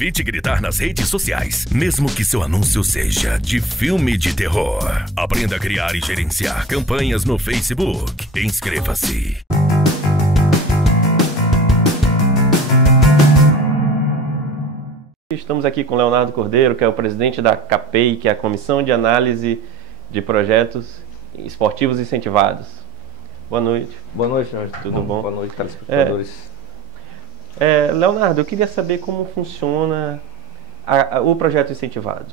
Evite gritar nas redes sociais, mesmo que seu anúncio seja de filme de terror. Aprenda a criar e gerenciar campanhas no Facebook. Inscreva-se. Estamos aqui com Leonardo Cordeiro, que é o presidente da CAPEI, que é a Comissão de Análise de Projetos Esportivos Incentivados. Boa noite. Boa noite, Jorge. Tudo bom? Boa noite, telespectadores. Leonardo, eu queria saber como funciona o projeto incentivado.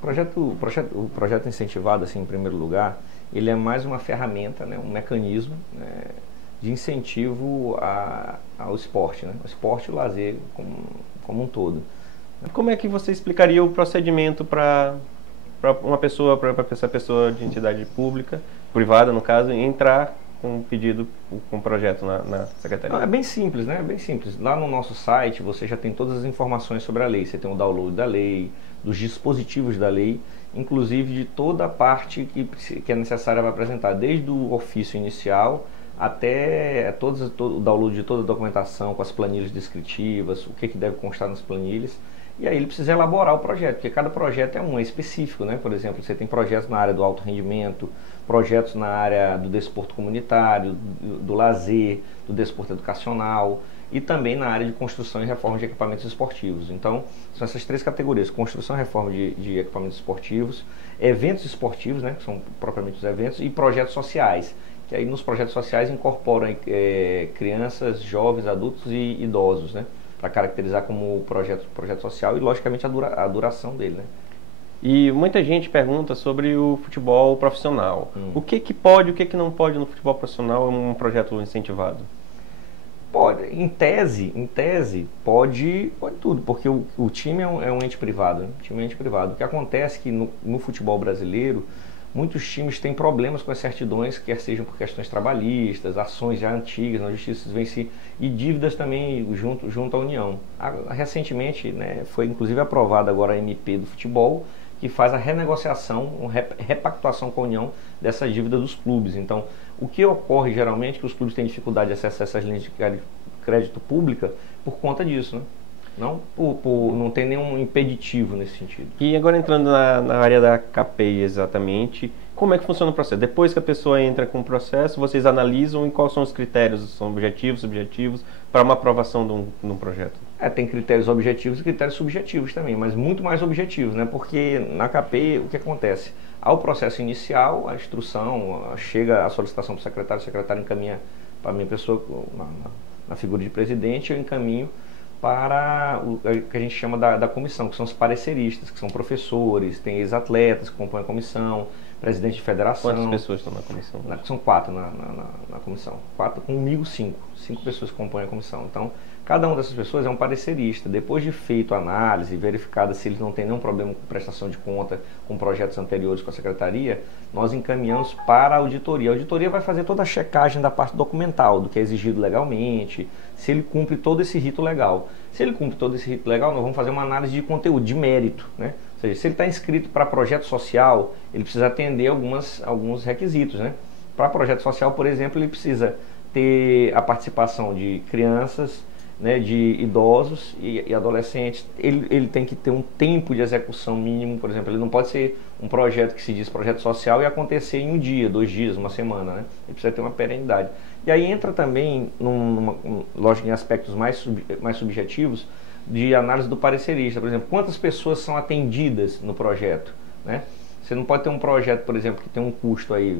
O projeto incentivado, assim, em primeiro lugar, ele é mais uma ferramenta, né, um mecanismo, né, de incentivo ao esporte, né, o esporte e o lazer como um todo. Como é que você explicaria o procedimento para essa pessoa de entidade pública, privada no caso, entrar com um pedido, com um projeto na Secretaria? É bem simples, né? É bem simples. Lá no nosso site você já tem todas as informações sobre a lei. Você tem o download da lei, dos dispositivos da lei, inclusive de toda a parte que é necessária para apresentar, desde o ofício inicial até o download de toda a documentação, com as planilhas descritivas, o que deve constar nas planilhas. E aí ele precisa elaborar o projeto, porque cada projeto é específico, né? Por exemplo, você tem projetos na área do alto rendimento, projetos na área do desporto comunitário, do lazer, do desporto educacional e também na área de construção e reforma de equipamentos esportivos. Então, são essas três categorias: construção e reforma de equipamentos esportivos, eventos esportivos, né? Que são propriamente os eventos, e projetos sociais, que aí nos projetos sociais incorporam crianças, jovens, adultos e idosos, né? Para caracterizar como projeto social e, logicamente, a duração dele, né? E muita gente pergunta sobre o futebol profissional. O que pode, o que não pode no futebol profissional em um projeto incentivado? Pode, em tese pode tudo, porque o time é um ente privado, né? O time é um ente privado. O que acontece é que no futebol brasileiro, muitos times têm problemas com as certidões, quer sejam por questões trabalhistas, ações já antigas na justiça e dívidas também junto à União. Recentemente, né, foi inclusive aprovada agora a MP do futebol, que faz a renegociação, repactuação com a União dessa dívida dos clubes. Então, o que ocorre geralmente é que os clubes têm dificuldade de acessar essas linhas de crédito pública por conta disso, né? Não tem nenhum impeditivo nesse sentido. E agora entrando na área da CAPEI exatamente, como é que funciona o processo? Depois que a pessoa entra com o processo, vocês analisam e quais são os critérios? São objetivos, subjetivos, para uma aprovação de um projeto? Tem critérios objetivos e critérios subjetivos também, mas muito mais objetivos, né? Porque na CAPEI o que acontece? Ao processo inicial, a instrução, chega a solicitação para o secretário encaminha para a minha pessoa, na figura de presidente, eu encaminho para o que a gente chama da comissão, que são os pareceristas, que são professores, tem ex-atletas que compõem a comissão, presidente de federação. Quantas pessoas estão na comissão? São 4 na comissão. 4, comigo 5. 5 pessoas que compõem a comissão. Então, cada uma dessas pessoas é um parecerista. Depois de feito a análise, verificada se eles não têm nenhum problema com prestação de conta, com projetos anteriores com a secretaria, nós encaminhamos para a auditoria. A auditoria vai fazer toda a checagem da parte documental, do que é exigido legalmente, se ele cumpre todo esse rito legal. Se ele cumpre todo esse rito legal, nós vamos fazer uma análise de conteúdo, de mérito, né? Ou seja, se ele está inscrito para projeto social, ele precisa atender alguns requisitos, né? Para projeto social, por exemplo, ele precisa ter a participação de crianças, né, de idosos e adolescentes. Ele tem que ter um tempo de execução mínimo, por exemplo. Ele não pode ser um projeto que se diz projeto social e acontecer em um dia, 2 dias, uma semana, né? Ele precisa ter uma perenidade. E aí entra também, lógico, em aspectos mais subjetivos, de análise do parecerista. Por exemplo, quantas pessoas são atendidas no projeto, né? Você não pode ter um projeto, por exemplo, que tem um custo aí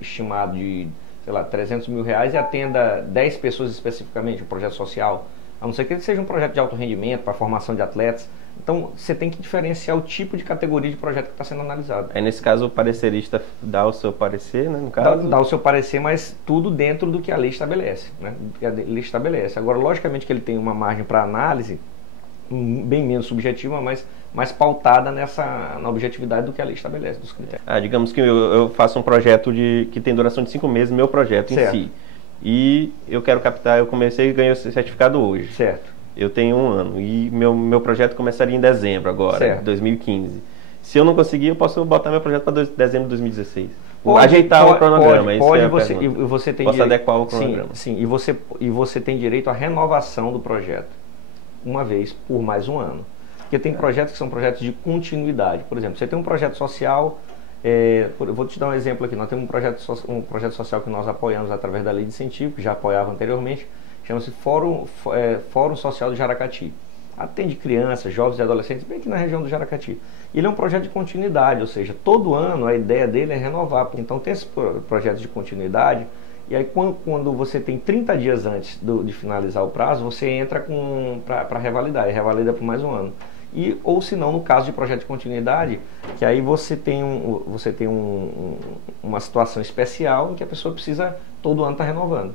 estimado de, sei lá, 300 mil reais e atenda 10 pessoas especificamente, um projeto social, a não ser que ele seja um projeto de alto rendimento para formação de atletas. Então, você tem que diferenciar o tipo de categoria de projeto que está sendo analisado. Aí, nesse caso, o parecerista dá o seu parecer, né? No caso... Dá o seu parecer, mas tudo dentro do que a lei estabelece, né? Do que a lei estabelece. Agora, logicamente que ele tem uma margem para análise bem menos subjetiva, mas mais pautada na objetividade do que a lei estabelece, dos critérios. Digamos que eu faço um projeto que tem duração de 5 meses, meu projeto certo. em si. E eu quero captar, eu comecei e ganhei o certificado hoje. Certo. Eu tenho 1 ano e meu projeto começaria em dezembro agora, certo. 2015. Se eu não conseguir, eu posso botar meu projeto para dezembro de 2016. Ajeitar o cronograma. Você tem posso direito, adequar o cronograma. Sim, e você tem direito à renovação do projeto. uma vez por mais um ano. Porque tem projetos que são projetos de continuidade. Por exemplo, você tem um projeto social, eu vou te dar um exemplo aqui, nós temos um projeto social que nós apoiamos através da lei de incentivo, que já apoiava anteriormente, chama-se Fórum Social do Jaracati. Atende crianças, jovens e adolescentes, bem aqui na região do Jaracati. Ele é um projeto de continuidade, ou seja, todo ano a ideia dele é renovar. Então tem esse projeto de continuidade, e aí quando você tem 30 dias antes de finalizar o prazo, você entra para revalidar, e revalida por mais um ano. Ou se não, no caso de projeto de continuidade, que aí você tem uma situação especial em que a pessoa precisa todo ano estar renovando.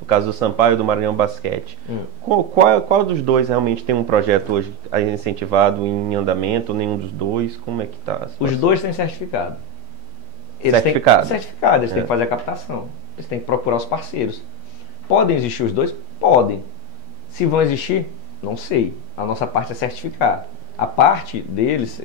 No caso do Sampaio e do Maranhão Basquete. Qual dos dois realmente tem um projeto hoje incentivado em andamento? Nenhum dos dois? Como é que está? Os dois têm certificado. Certificado? Certificado, eles têm que fazer a captação. Eles têm que procurar os parceiros. Podem existir os dois? Podem. Se vão existir? Não sei. A nossa parte é certificar. A parte deles,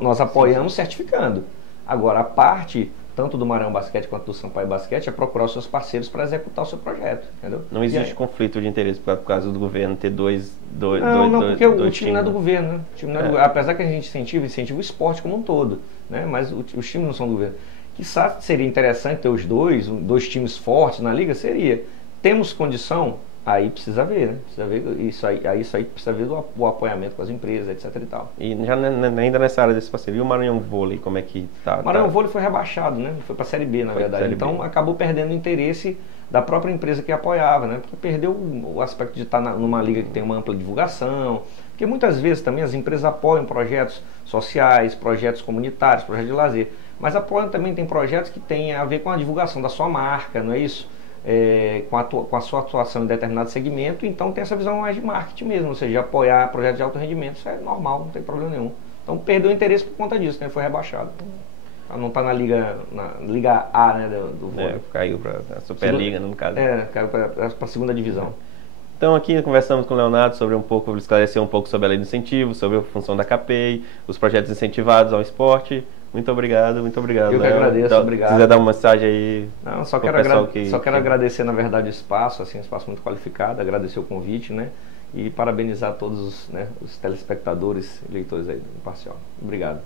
nós apoiamos certificando. Agora, a parte tanto do Maranhão Basquete quanto do Sampaio Basquete é procurar os seus parceiros para executar o seu projeto, entendeu? Não existe conflito de interesse por causa do governo ter dois porque o time times, não é do governo, né? O time não é do governo. Apesar que a gente incentiva o esporte como um todo, né? Mas os times não são do governo. Quizá seria interessante ter os dois times fortes na liga, seria. Temos condição? Aí precisa ver, né? Precisa ver isso aí precisa ver o apoiamento com as empresas, etc e tal. E já ainda nessa área desse parceiro, e o Maranhão Vôlei, como é que tá? O Maranhão Vôlei foi rebaixado, né? Foi para a Série B, na verdade. Então acabou perdendo o interesse da própria empresa que apoiava, né? Porque perdeu o aspecto de estar numa liga que tem uma ampla divulgação. Porque muitas vezes também as empresas apoiam projetos sociais, projetos comunitários, projetos de lazer. Mas apoiam também tem projetos que têm a ver com a divulgação da sua marca, não é isso? Com a sua atuação em determinado segmento, então tem essa visão mais de marketing mesmo, ou seja, apoiar projetos de alto rendimento, isso é normal, não tem problema nenhum. Então perdeu o interesse por conta disso, né? Foi rebaixado. Não está na liga A, né, do vôlei. Caiu para a Superliga, no caso. Caiu para a segunda divisão. Então aqui conversamos com o Leonardo sobre esclarecer um pouco sobre a lei do incentivo, sobre a função da CAPEI, os projetos incentivados ao esporte. Muito obrigado, muito obrigado. Eu que agradeço, obrigado. Se quiser dar uma mensagem aí. Não, só quero agradecer, na verdade, o espaço, assim, um espaço muito qualificado, agradecer o convite, né? E parabenizar todos os telespectadores e leitores aí do Imparcial. Obrigado.